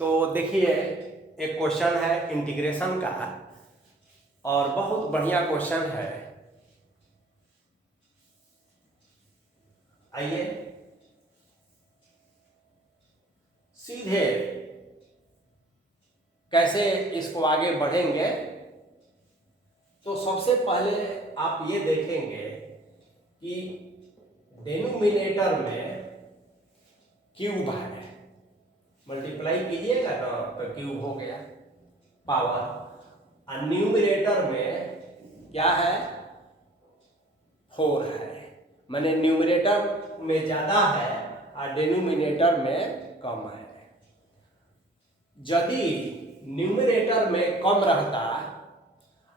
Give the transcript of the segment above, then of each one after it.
तो देखिए, एक क्वेश्चन है इंटीग्रेशन का और बहुत बढ़िया क्वेश्चन है। आइए सीधे कैसे इसको आगे बढ़ेंगे। तो सबसे पहले आप ये देखेंगे कि डिनोमिनेटर में क्यूब है, मल्टीप्लाई कीजिएगा ना तो क्यूब हो गया पावर, और न्यूमरेटर में क्या है 4 है, माने न्यूमरेटर में ज्यादा है और डिनोमिनेटर में कम है। यदि न्यूमरेटर में कम रहता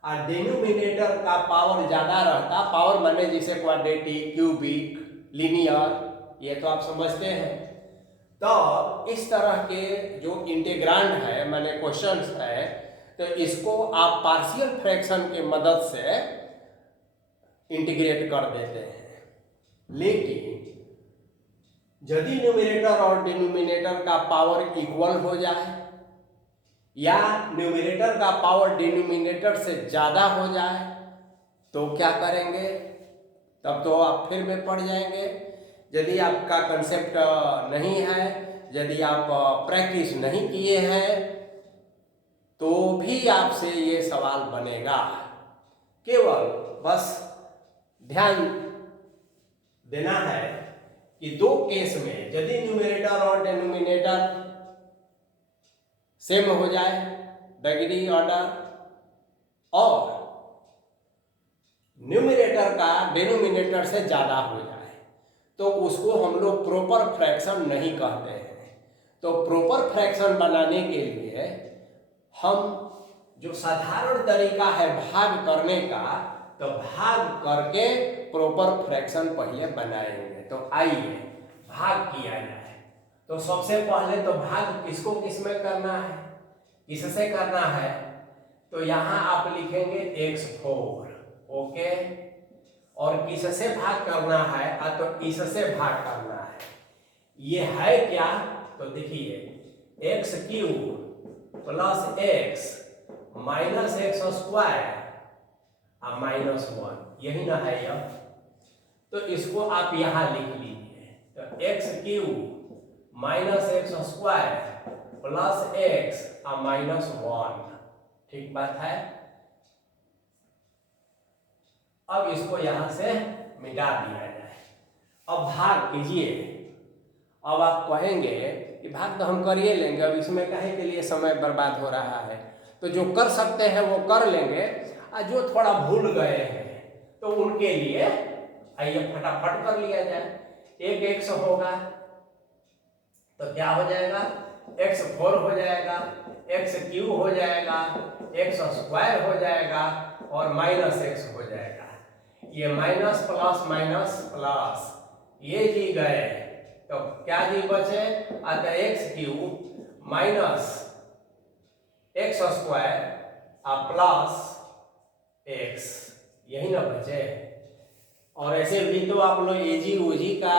और डिनोमिनेटर का पावर ज्यादा रहता, पावर माने जिसे क्वाड्रेटिक, क्यूबिक, लीनियर, ये तो आप समझते हैं, तो इस तरह के जो इंटीग्रांड है माने क्वेश्चंस है, तो इसको आप पार्शियल फ्रैक्शन की मदद से इंटीग्रेट कर देते हैं। लेकिन यदि न्यूमरेटर और डिनोमिनेटर का पावर इक्वल हो जाए या न्यूमरेटर का पावर डिनोमिनेटर से ज्यादा हो जाए तो क्या करेंगे, तब तो आप फिर में पड़ जाएंगे। यदि आपका कंसेप्ट नहीं है, यदि आप प्रैक्टिस नहीं किए हैं, तो भी आपसे ये सवाल बनेगा। केवल बस ध्यान देना है कि दो केस में यदि न्यूमरेटर और डिनोमिनेटर सेम हो जाए, डिग्री ऑर्डर, और न्यूमरेटर का डिनोमिनेटर से ज्यादा हो जाए, तो उसको हम लोग प्रॉपर फ्रैक्शन नहीं कहते हैं। तो प्रॉपर फ्रैक्शन बनाने के लिए हम जो साधारण तरीका है भाग करने का, तो भाग करके प्रॉपर फ्रैक्शन पहले बनाएंगे। तो आइए भाग किया जाए। तो सबसे पहले तो भाग किसको किस में करना है, किससे करना है, तो यहां आप लिखेंगे x4, ओके, और किससे भाग करना है, तो इससे भाग करना है। ये है क्या, तो देखिए x cube plus x minus x square और -1, यही ना है यह। तो इसको आप यहां लिख लीजिए। तो x cube minus x square plus x और -1, ठीक बात है। अब इसको यहां से मिटा दिया जाए। अब भाग कीजिए। अब आप कहेंगे कि भाग तो हम कर ही लेंगे, अब इसमें काहे के लिए समय बर्बाद हो रहा है। तो जो कर सकते हैं वो कर लेंगे, और जो थोड़ा भूल गए हैं तो उनके लिए आइए फटाफट कर लिया जाए। एक एक्स होगा तो क्या हो जाएगा, x4 हो जाएगा, एक्स क्यूब हो जाएगा, एक्स स्क्वायर हो जाएगा और -x हो जाएगा। ये माइनस प्लस माइनस प्लस ये जी गए, तो क्या जी बचे, अतः x cube minus x square और प्लस एक्स, यही ना बचे। और ऐसे भी तो आप लोग एजी ओजी का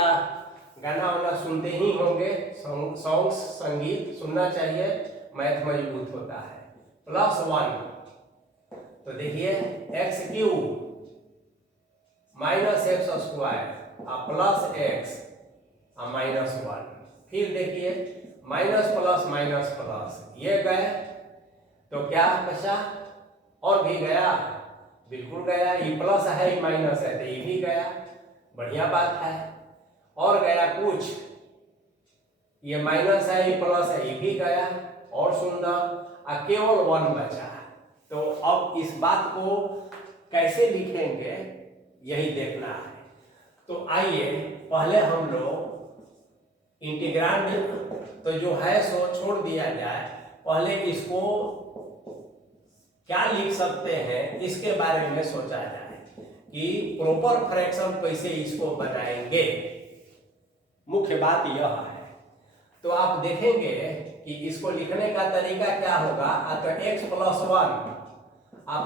गाना वाना सुनते ही होंगे, सॉन्ग्स, संगीत सुनना चाहिए, मैथ मजबूत होता है। +1, तो देखिए x cube minus x square और प्लस एक्स और -1, फिर देखिए माइनस प्लस माइनस प्लस ये गए, तो क्या बचा, और भी गया, बिल्कुल गया, ये प्लस है ये माइनस है तो ये भी गया, बढ़िया बात है। और गया कुछ, ये माइनस है ये प्लस है ये भी गया, और सुंदर, और केवल 1 बचा। तो अब इस बात को कैसे लिखेंगे यही देखना है। तो आइए पहले हम लोग इंटीग्रांड तो जो है सो छोड़ दिया जाए, पहले इसको क्या लिख सकते हैं इसके बारे में सोचा जाए कि प्रॉपर फ्रैक्शन कैसे इसको बनाएंगे। मुख्य बात यह है। तो आप देखेंगे कि इसको लिखने का तरीका क्या होगा, तो x + 1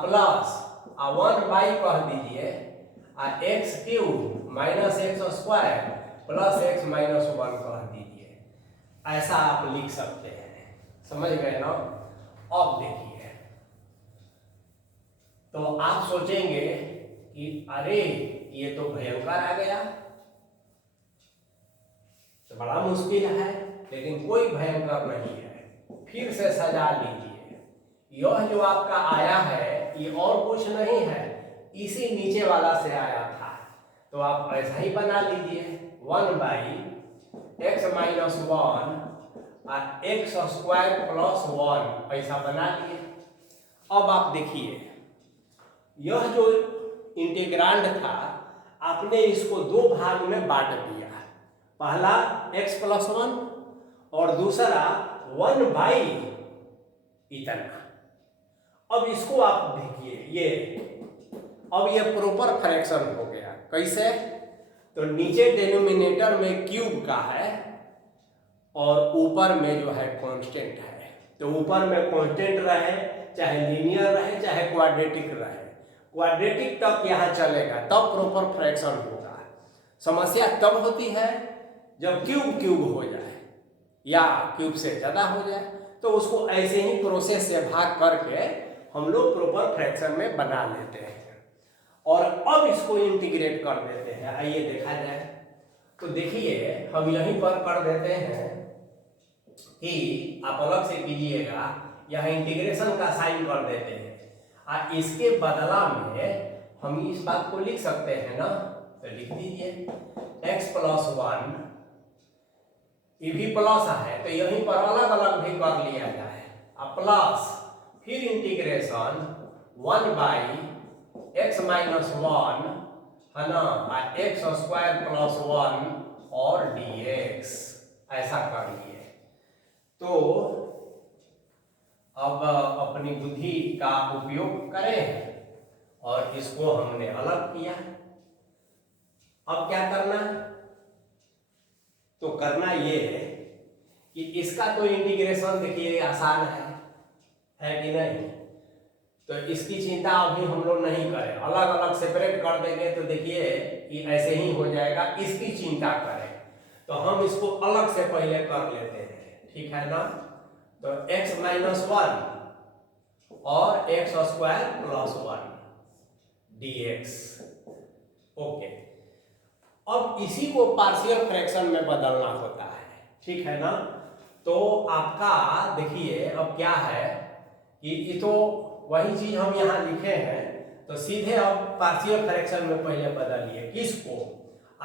प्लस 1 कह दीजिए, x cube minus x square plus x -1 कह दीजिए, ऐसा आप लिख सकते हैं। समझ गए ना? अब देखिए, तो आप सोचेंगे कि अरे ये तो भयंकर आ गया, तो बड़ा मुश्किल है, लेकिन कोई भयंकर नहीं है। फिर से सजा लीजिए, यह जो आपका आया है ये और कुछ नहीं है, इसी नीचे वाला से आया था, तो आप ऐसा ही बना लीजिए, 1/x माइनस 1 और x स्क्वायर प्लस 1 ऐसा बना लिए। अब आप देखिए, यह जो इंटीग्रांड था आपने इसको दो भाग में बांट दिया, पहला x प्लस 1 और दूसरा 1 बाई इतना। अब इसको आप देखिए, अब ये प्रॉपर फ्रैक्शन हो गया। कैसे? तो नीचे डिनोमिनेटर में क्यूब का है और ऊपर में जो है कांस्टेंट है, तो ऊपर में कांस्टेंट रहे, चाहे लीनियर रहे चाहे क्वाड्रेटिक रहे, क्वाड्रेटिक तक यहाँ चलेगा, तब प्रॉपर फ्रैक्शन होगा। समस्या तब होती है जब क्यूब क्यूब हो जाए या क्यूब से ज़्यादा हो जाए, तो उसको ऐसे ही प्रोसेस से भाग करके हम लोग प्रॉपर फ्रैक्शन में बना लेते हैं और अब इसको इंटीग्रेट कर देते हैं। आइए देखा जाए, तो देखिए हम यहीं पर कर देते हैं कि आप अलग से कीजिएगा, यहाँ इंटीग्रेशन का साइन कर देते हैं और इसके बदला में हम इस बात को लिख सकते हैं ना, तो लिख दीजिए x प्लस 1, ये भी प्लस है तो यहीं पर अलग अलग भी कर लिया जाए, अब प्लस फिर इंटीग्रेशन 1/x माइनस 1 है ना, x स्क्वायर प्लस 1 और dx, ऐसा कर लिए। तो अब अपनी बुद्धि का उपयोग करें और इसको हमने अलग किया। अब क्या करना? तो करना ये है कि इसका तो इंटीग्रेशन देखिए आसान है कि नहीं, तो इसकी चिंता अभी हम लोग नहीं करें, अलग अलग सेपरेट कर देंगे तो देखिए ये ऐसे ही हो जाएगा। इसकी चिंता करें तो हम इसको अलग से पहले कर लेते हैं, ठीक है ना? तो x माइनस 1 और x square plus 1 dx, okay. अब इसी को पार्शियल फ्रैक्शन में बदलना होता है, ठीक है ना? तो आपका देखिए अब क्या है कि ये तो वही चीज हम यहाँ लिखे हैं, तो सीधे अब पार्शियल फ्रैक्शन में पहले बदलिए। किसको?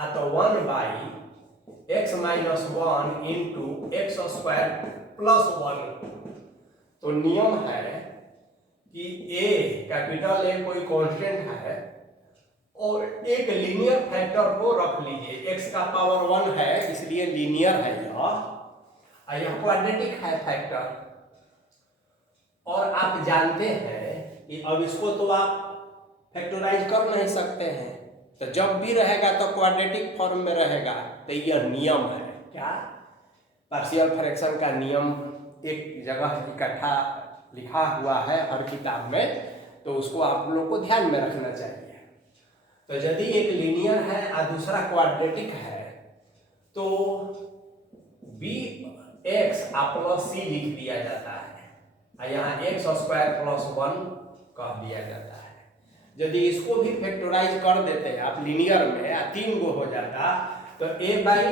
तो 1/x minus 1 into x square plus 1। तो नियम है कि a कैपिटल A कोई कांस्टेंट है और एक लीनियर फैक्टर को रख लीजिए, x का पावर 1 है इसलिए लीनियर है यह क्वाड्रेटिक है फैक्टर। और आप जानते हैं कि अब इसको तो आप फैक्टराइज कर नहीं सकते हैं, तो जब भी रहेगा तो क्वाड्रेटिक फॉर्म में रहेगा, तो यह नियम है। क्या? पार्शियल फ्रैक्शन का नियम एक जगह इकट्ठा लिखा हुआ है हर किताब में, तो उसको आप लोग को ध्यान में रखना चाहिए। तो यदि एक लीनियर है और दूसरा क्वाड्रेटिक है तो bx प्लस c लिख दिया जाता है और यहाँ एक्स स्क्वायर प्लस 1 कह दिया जाता है। यदि इसको भी फैक्टराइज कर देते हैं आप लीनियर में, 3 गो हो जाता, तो a by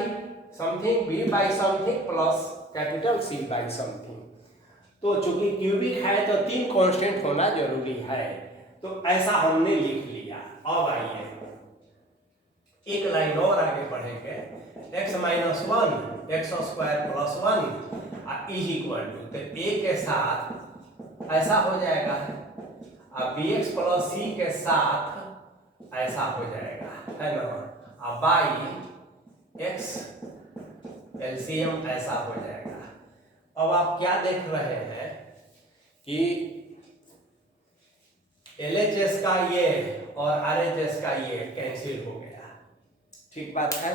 something, b by something plus capital C by something. तो चूंकि क्यूबिक है तो 3 कांस्टेंट होना जरूरी है, तो ऐसा हमने लिख लिया। अब आइए एक लाइन और आगे बढ़ेंगे, x minus 1 x square plus 1 is equal to, तो a के साथ ऐसा हो जाएगा, अब bx प्लस c के साथ ऐसा हो जाएगा, है ना? अब बाई x एलसीएम ऐसा हो जाएगा। अब आप क्या देख रहे हैं कि LHS का ये और RHS का ये कैंसिल हो गया, ठीक बात है।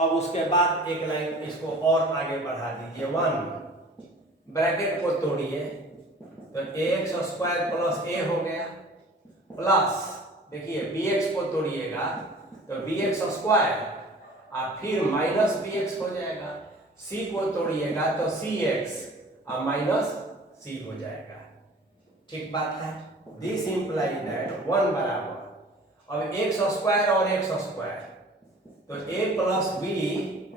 अब उसके बाद एक लाइन इसको और आगे बढ़ा दीजिए, 1 ब्रैकेट को तोड़िए तो ax स्क्वायर प्लस a हो गया, प्लस देखिए bx को तोड़िएगा तो bx स्क्वायर और फिर माइनस bx हो जाएगा, c को तोड़िएगा तो cx और माइनस सी हो जाएगा। ठीक बात है। दिस इंप्लाई दैट 1 बराबर, अब एक्स स्क्वायर और एक्स स्क्वायर, तो a plus b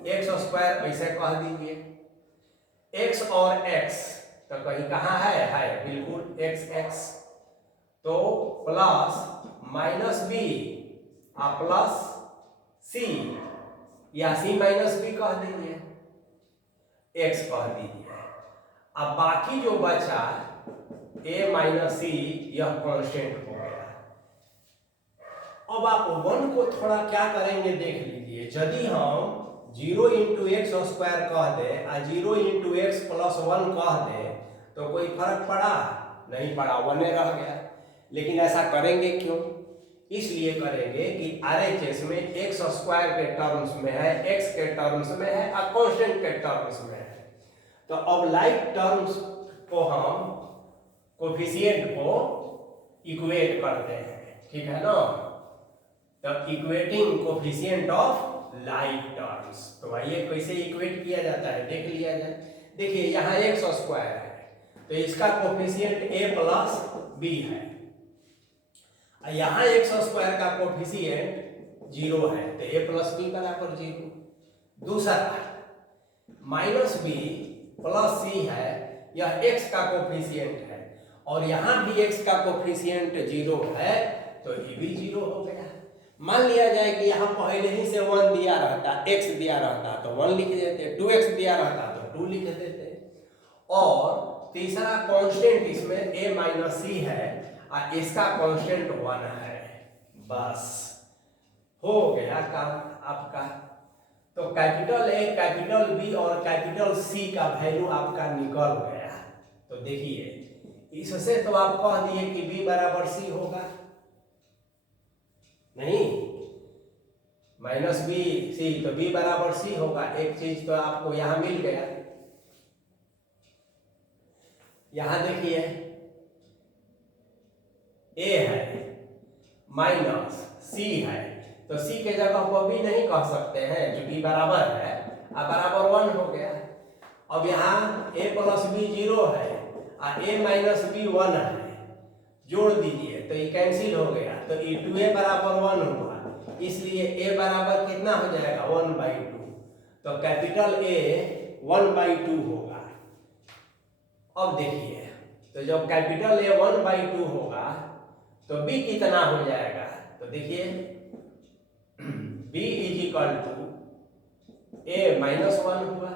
x square ऐसे कह दीजिए। x और x तो कहीं कहाँ है बिल्कुल x x, तो प्लस माइनस बी और प्लस सी या c माइनस बी कह दीजिए, x कह दीजिए। अब बाकी जो बचा a माइनस सी यह कांस्टेंट हो गया। अब आप 1 को थोड़ा क्या करेंगे देख लीजिए। यदि हम 0 इंटू एक्स स्क्वायर कह दें और 0 इंटू एक्स प्लस 1 कह दें तो कोई फर्क पड़ा? नहीं पड़ा, 1 रह गया। लेकिन ऐसा करेंगे क्यों? इसलिए करेंगे कि RHS में एक्स स्क्वायर के टर्म्स में है, x के टर्म्स में है और कांस्टेंट के टर्म्स में है। तो अब लाइक टर्म्स को हम कोफिशिएंट को इक्वेट करते हैं, ठीक है ना। तो equating coefficient of like terms, तो आइए कैसे इक्वेट किया जाता है देख लिया जाए। देखिए यहाँ एक्स स्क्वायर है तो इसका कोफिशिएंट a प्लस बी है, यहाँ एक्स स्क्वायर का कोफिशिएंट 0 है तो a प्लस बी बराबर 0। दूसरा माइनस बी प्लस सी है, यह x का कोफिशिएंट है और यहाँ भी x का कोफिशिएंट 0 है तो ये भी 0 हो गया। मान लिया जाए कि यहाँ पहले ही से 1 दिया रहता, x दिया रहता तो 1 लिख देते, 2x दिया रहता तो 2 लिख देते। और तीसरा कांस्टेंट इसमें a माइनस सी है और इसका कांस्टेंट 1 है, बस हो गया काम आपका। तो कैपिटल A, कैपिटल B और कैपिटल C का वैल्यू आपका निकल गया। तो देखिए इससे तो आप कह दिए कि B बराबर C होगा, नहीं माइनस बी सी तो B बराबर C होगा। एक चीज तो आपको यहां मिल गया। यहां देखिए A है माइनस C है तो C के जगह पर भी नहीं कह सकते हैं जो B बराबर है और बराबर 1 हो गया। अब यहाँ a प्लस बी 0 है और a माइनस बी 1 है, जोड़ दीजिए तो ये कैंसिल हो गया तो ये 2a बराबर 1 हुआ, इसलिए a बराबर कितना हो जाएगा 1/2। तो कैपिटल A 1/2 होगा। अब देखिए तो जब कैपिटल A 1/2 होगा तो B कितना हो जाएगा? तो देखिए B is equal to A minus 1 हुआ,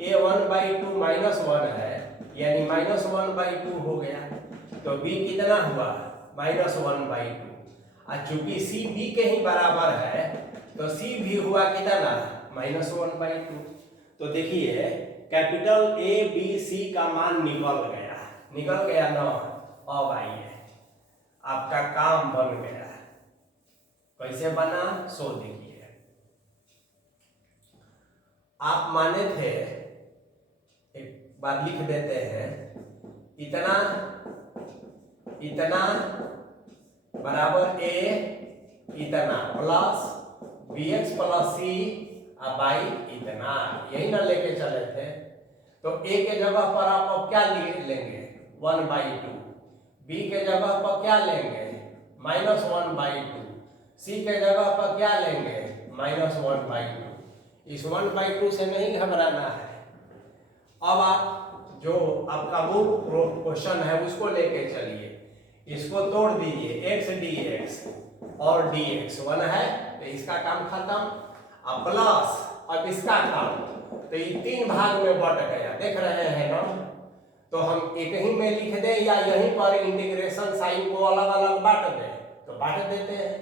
A 1/2 माइनस 1 है यानी माइनस 1/2 हो गया। तो B कितना हुआ -1/2। और चूंकि C B के ही बराबर है तो C भी हुआ कितना -1/2। तो देखिए कैपिटल A B C का मान निकल गया ना। अब आइए आपका काम बन गया। कैसे बना सो देखिए। आप माने थे, एक बार लिख देते हैं, इतना बराबर A इतना plus bx plus c by इतना, यही ना लेके चले थे। तो A के जगह पर आप अब क्या लेंगे 1/2, B के जगह पर क्या लेंगे -1/2, C के जगह पर क्या लेंगे -1/2। इस 1/2 से नहीं घबराना है। अब आप जो आपका वो क्वेश्चन है उसको लेके चलिए, इसको तोड़ दीजिए x dx और dx 1 है तो इसका काम खत्म। अब प्लस अब इसका काम, तो ये 3 भाग में बट गया, देख रहे हैं ना। तो हम एक ही में लिख दें या यहीं पर इंटीग्रेशन साइन को अलग अलग बांट दें, तो बांट देते हैं।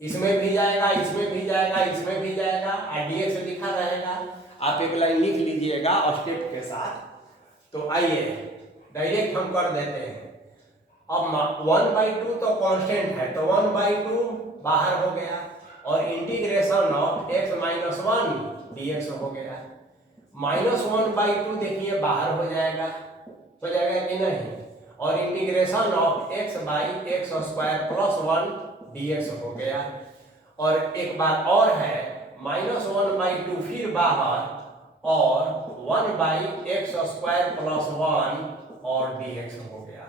इसमें भी जाएगा, इसमें भी जाएगा, इसमें भी जाएगा और dx लिखा रहेगा। आप एक लाइन लिख लीजिएगा स्टेप के साथ। तो आइए डायरेक्ट हम कर देते हैं। अब 1/2 तो कांस्टेंट है तो 1/2 बाहर हो गया और integration of x minus 1 dx हो गया। -1/2 देखिए बाहर हो जाएगा कि नहीं, और integration of x by x square plus 1 dx हो गया। और एक बात और है, -1/2 फिर बाहर और 1/x² प्लस 1 और dx हो गया।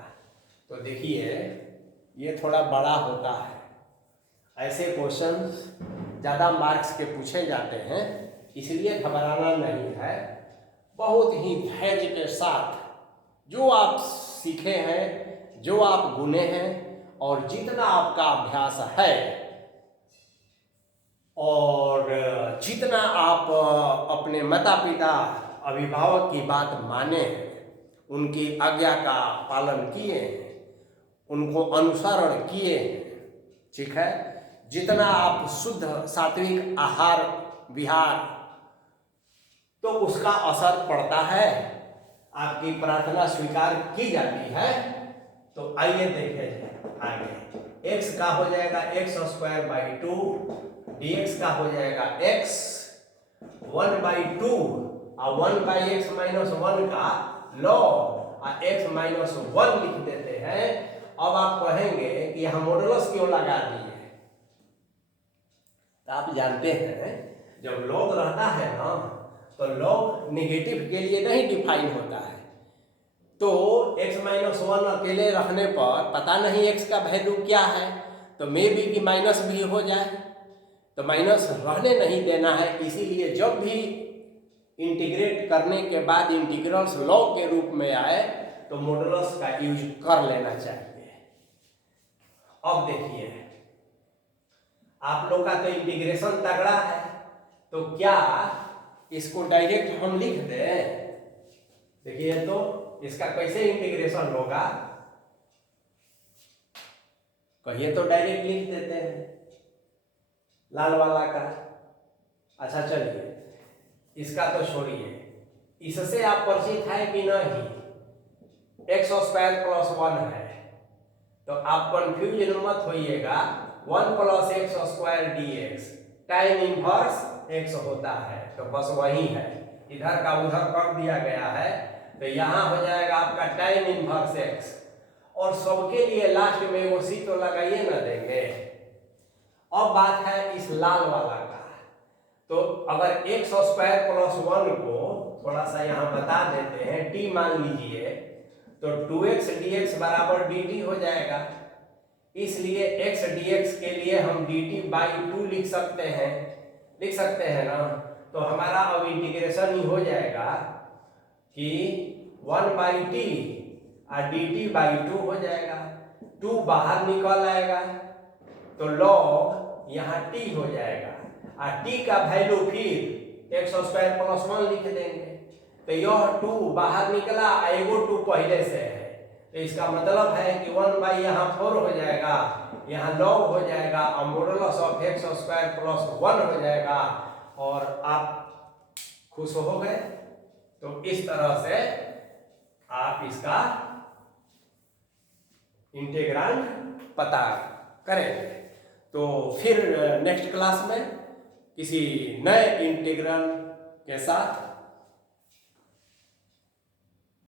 तो देखिए ये थोड़ा बड़ा होता है, ऐसे क्वेश्चंस ज़्यादा मार्क्स के पूछे जाते हैं, इसलिए घबराना नहीं है। बहुत ही धैर्य के साथ जो आप सीखे हैं, जो आप गुने हैं, और जितना आपका अभ्यास है और जितना आप अपने माता पिता अभिभावक की बात माने, उनकी आज्ञा का पालन किए, उनको अनुसरण किए, ठीक है, जितना आप शुद्ध सात्विक आहार विहार, तो उसका असर पड़ता है, आपकी प्रार्थना स्वीकार की जाती है। तो आइए देखें आगे। x का हो जाएगा x²/2, dx का हो जाएगा x 1/2 और 1/x-1 का log और x-1 लिख देते हैं। अब आप कहेंगे कि यहाँ मॉडुलस क्यों लगा दिए? तो आप जानते हैं जब log रहता है ना, तो log नेगेटिव के लिए नहीं डिफाइन होता है। तो x-1 अकेले रखने पर पता नहीं x का वैल्यू क्या है, तो मे बी कि माइनस भी हो जाए, तो माइनस रहने नहीं देना है। इसीलिए जब भी इंटीग्रेट करने के बाद इंटीग्रल्स लॉग के रूप में आए तो मॉडुलस का यूज कर लेना चाहिए। अब देखिए आप लोग का तो इंटीग्रेशन तगड़ा है, तो क्या इसको डायरेक्ट हम लिख दें? देखिए तो इसका कैसे इंटीग्रेशन होगा, कहिए तो डायरेक्ट लिख देते हैं लाल वाला का। अच्छा चलिए इसका तो छोड़िए, इससे आप परिचित है कि नहीं? x² प्लस 1 है, तो आप कंफ्यूज मत होइएगा। 1 + x² dx time inverse x होता है, तो बस वही है, इधर का उधर कर दिया गया है। तो यहाँ हो जाएगा आपका टाइम इनवर्स x, और सबके लिए लास्ट में वो सी तो लगाइए ना देंगे। अब बात है इस लाल वाला का, तो अगर x² प्लस 1 को थोड़ा सा यहाँ बता देते हैं, t मान लीजिए, तो 2x dx बराबर dt हो जाएगा। इसलिए x dx के लिए हम dt/2 लिख सकते हैं ना। तो हमारा अब इंटीग्रेशन ही हो जाएगा कि 1/t और dt/2 हो जाएगा। 2 बाहर निकल आएगा तो log यहाँ t हो जाएगा, और t का वैल्यू फिर x² प्लस 1 लिख देंगे। तो यह 2 बाहर निकला, एगो 2 पहले से है, तो इसका मतलब है कि 1/ यहाँ 4 हो जाएगा, यहाँ log हो जाएगा, और मॉडुलस ऑफ x² प्लस 1 हो जाएगा, और आप खुश हो गए। तो इस तरह से आप इसका इंटीग्रांड पता करेंगे। तो फिर नेक्स्ट क्लास में किसी नए इंटीग्रल के साथ